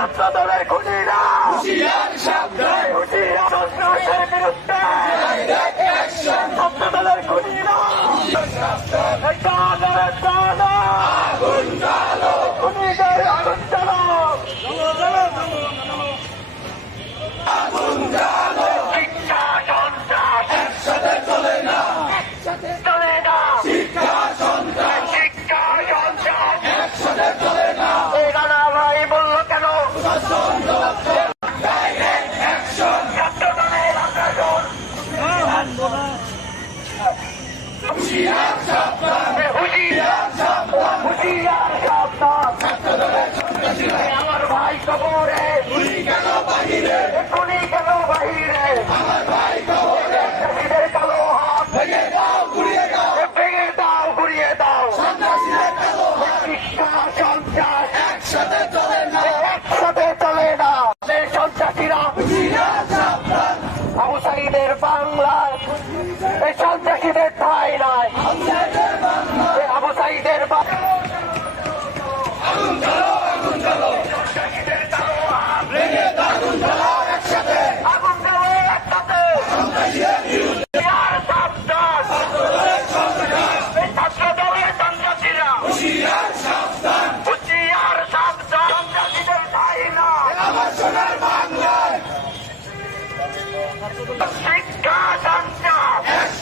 ছাত্র দলের খুনিরা সন্ত্রাসের বিরুদ্ধে! ছাত্র দলের খুনিরা! হুশিয়ার ছাত্র Ey şan tekide